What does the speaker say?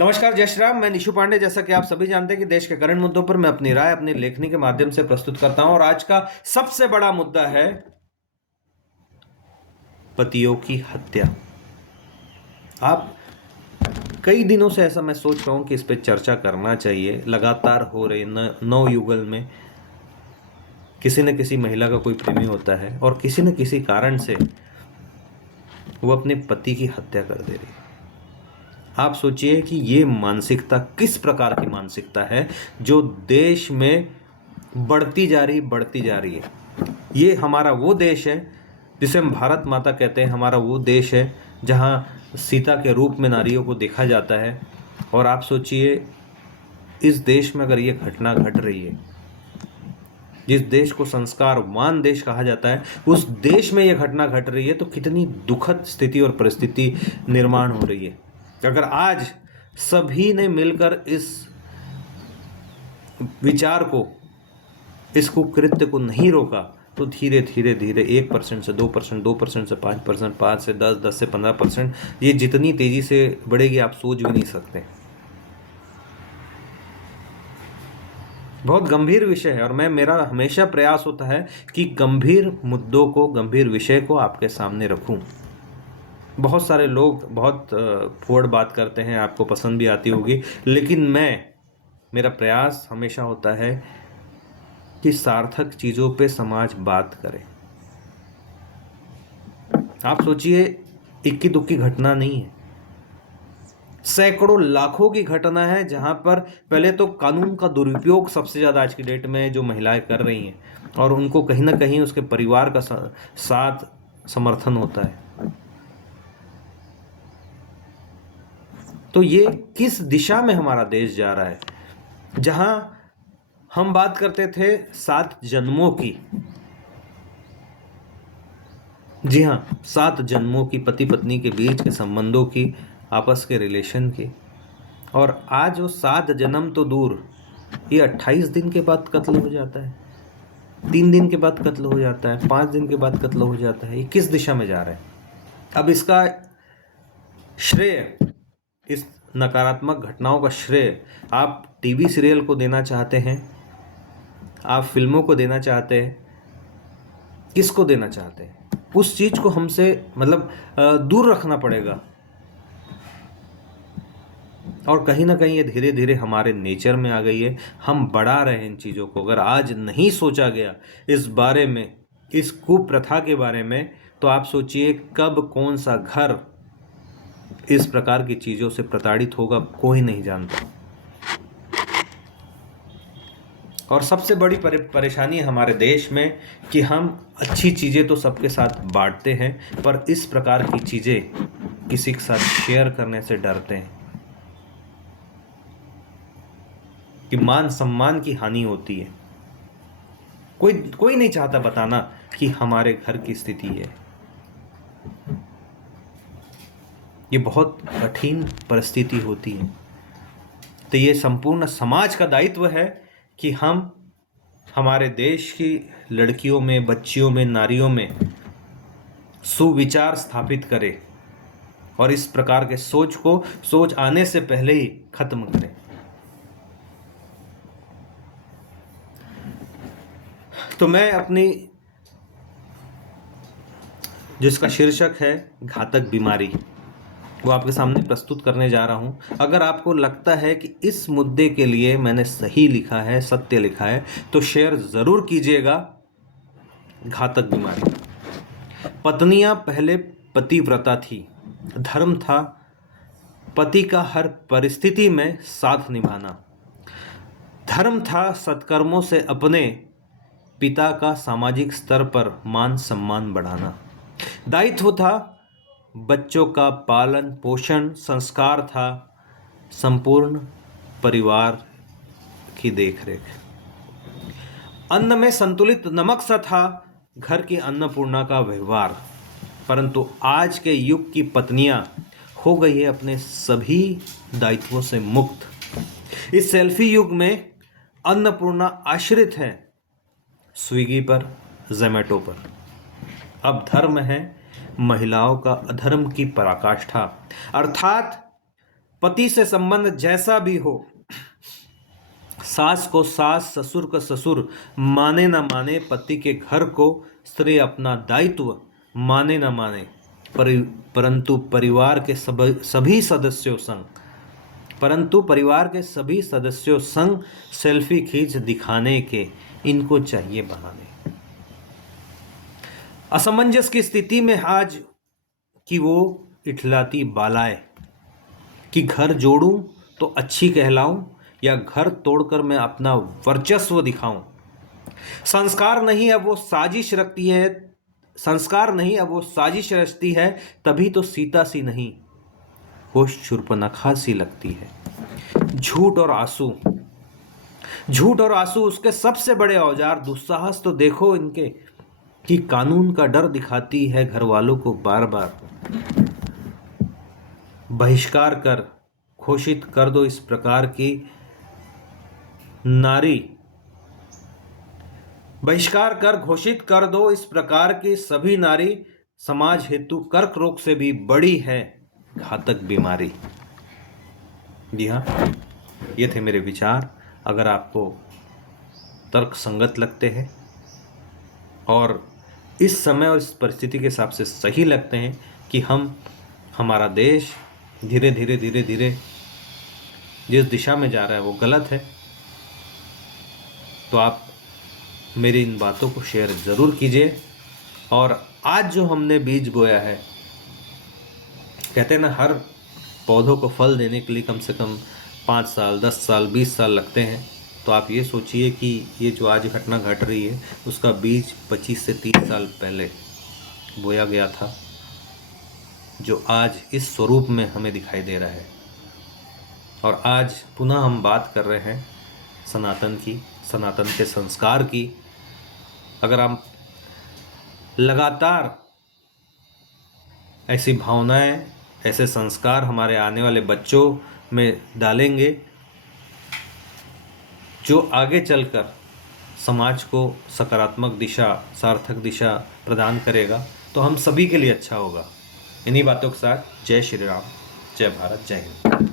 नमस्कार, जय श्री राम। मैं निशु पांडे। जैसा कि आप सभी जानते हैं कि देश के करंट मुद्दों पर मैं अपनी राय अपनी लेखनी के माध्यम से प्रस्तुत करता हूं और आज का सबसे बड़ा मुद्दा है पतियों की हत्या। आप कई दिनों से ऐसा मैं सोच रहा हूं कि इस पर चर्चा करना चाहिए। लगातार हो रहे नवयुगल में किसी न किसी महिला का कोई प्रेमी होता है और किसी न किसी कारण से वो अपने पति की हत्या कर दे रही है। आप सोचिए कि ये मानसिकता किस प्रकार की मानसिकता है जो देश में बढ़ती जा रही है। ये हमारा वो देश है जिसे हम भारत माता कहते हैं। हमारा वो देश है जहाँ सीता के रूप में नारियों को देखा जाता है। और आप सोचिए, इस देश में अगर ये घटना घट रही है, जिस देश को संस्कारवान देश कहा जाता है, उस देश में ये घटना घट रही है, तो कितनी दुखद स्थिति और परिस्थिति निर्माण हो रही है। अगर आज सभी ने मिलकर इस विचार को, इस कुकृत्य को नहीं रोका, तो धीरे धीरे धीरे 1% से 2%, 2% से 5%, 5 से 10, 10 से 15%, ये जितनी तेजी से बढ़ेगी आप सोच भी नहीं सकते। बहुत गंभीर विषय है और मेरा हमेशा प्रयास होता है कि गंभीर मुद्दों को, गंभीर विषय को आपके सामने रखूं। बहुत सारे लोग बहुत फुहड़ बात करते हैं, आपको पसंद भी आती होगी, लेकिन मेरा प्रयास हमेशा होता है कि सार्थक चीज़ों पे समाज बात करे। आप सोचिए, इक्की दुक्की घटना नहीं है, सैकड़ों लाखों की घटना है जहां पर पहले तो कानून का दुरुपयोग सबसे ज़्यादा आज की डेट में जो महिलाएं कर रही हैं और उनको कहीं ना कहीं उसके परिवार का साथ समर्थन होता है। तो ये किस दिशा में हमारा देश जा रहा है, जहां हम बात करते थे 7 जन्मों की, जी हाँ, 7 जन्मों की, पति पत्नी के बीच के संबंधों की, आपस के रिलेशन की, और आज वो 7 जन्म तो दूर, ये 28 दिन के बाद कत्ल हो जाता है, 3 दिन के बाद कत्ल हो जाता है, 5 दिन के बाद कत्ल हो जाता है। ये किस दिशा में जा रहा है? अब इसका श्रेय, इस नकारात्मक घटनाओं का श्रेय आप टीवी सीरियल को देना चाहते हैं, आप फिल्मों को देना चाहते हैं, किसको देना चाहते हैं? उस चीज को हमसे दूर रखना पड़ेगा। और कहीं ना कहीं ये धीरे धीरे हमारे नेचर में आ गई है। हम बढ़ा रहे हैं इन चीज़ों को। अगर आज नहीं सोचा गया इस बारे में, इस कुप्रथा के बारे में, तो आप सोचिए कब कौन सा घर इस प्रकार की चीज़ों से प्रताड़ित होगा, कोई नहीं जानता। और सबसे बड़ी परेशानी है हमारे देश में कि हम अच्छी चीज़ें तो सबके साथ बांटते हैं, पर इस प्रकार की चीज़ें किसी के साथ शेयर करने से डरते हैं कि मान सम्मान की हानि होती है। कोई नहीं चाहता बताना कि हमारे घर की स्थिति है। ये बहुत कठिन परिस्थिति होती है। तो ये संपूर्ण समाज का दायित्व है कि हम हमारे देश की लड़कियों में, बच्चियों में, नारियों में सुविचार स्थापित करें और इस प्रकार के सोच आने से पहले ही खत्म करें। तो मैं अपनी, जिसका शीर्षक है घातक बीमारी, वो आपके सामने प्रस्तुत करने जा रहा हूं। अगर आपको लगता है कि इस मुद्दे के लिए मैंने सही लिखा है, सत्य लिखा है, तो शेयर जरूर कीजिएगा। घातक बीमारी। पत्नियां पहले पतिव्रता थी। धर्म था पति का हर परिस्थिति में साथ निभाना। धर्म था सत्कर्मों से अपने पिता का सामाजिक स्तर पर मान सम्मान बढ़ाना। दायित्व था बच्चों का पालन पोषण। संस्कार था संपूर्ण परिवार की देखरेख। अन्न में संतुलित नमक सा था घर की अन्नपूर्णा का व्यवहार। परंतु आज के युग की पत्नियां हो गई है अपने सभी दायित्वों से मुक्त। इस सेल्फी युग में अन्नपूर्णा आश्रित है स्विगी पर, जोमैटो पर। अब धर्म है महिलाओं का अधर्म की पराकाष्ठा, अर्थात पति से संबंध जैसा भी हो, सास को सास, ससुर को ससुर, माने न माने, पति के घर को स्त्री अपना दायित्व माने न माने, परंतु परिवार के सभी सदस्यों संग सेल्फी खींच दिखाने के इनको चाहिए बनाने। असमंजस की स्थिति में आज कि वो इठलाती बालाए कि घर जोड़ूं तो अच्छी कहलाऊं या घर तोड़कर मैं अपना वर्चस्व दिखाऊं। संस्कार नहीं अब वो साजिश रचती है, तभी तो सीता सी नहीं वो शूर्पणखा सी लगती है। झूठ और आंसू उसके सबसे बड़े औजार। दुस्साहस तो देखो इनके कि कानून का डर दिखाती है घर वालों को बार बार। बहिष्कार कर घोषित कर दो इस प्रकार की सभी नारी, समाज हेतु कर्क रोग से भी बड़ी है घातक बीमारी। जी हाँ, ये थे मेरे विचार। अगर आपको तर्क संगत लगते हैं और इस समय और इस परिस्थिति के हिसाब से सही लगते हैं कि हमारा देश धीरे धीरे जिस दिशा में जा रहा है वो गलत है, तो आप मेरी इन बातों को शेयर ज़रूर कीजिए। और आज जो हमने बीज बोया है, कहते हैं ना, हर पौधों को फल देने के लिए कम से कम 5 साल, 10 साल, 20 साल लगते हैं। तो आप ये सोचिए कि ये जो आज घटना घट रही है उसका बीज 25 से 30 साल पहले बोया गया था, जो आज इस स्वरूप में हमें दिखाई दे रहा है। और आज पुनः हम बात कर रहे हैं सनातन के संस्कार की। अगर हम लगातार ऐसी भावनाएं, ऐसे संस्कार हमारे आने वाले बच्चों में डालेंगे जो आगे चलकर समाज को सकारात्मक दिशा, सार्थक दिशा प्रदान करेगा, तो हम सभी के लिए अच्छा होगा। इन्हीं बातों के साथ जय श्री राम, जय भारत, जय हिंद।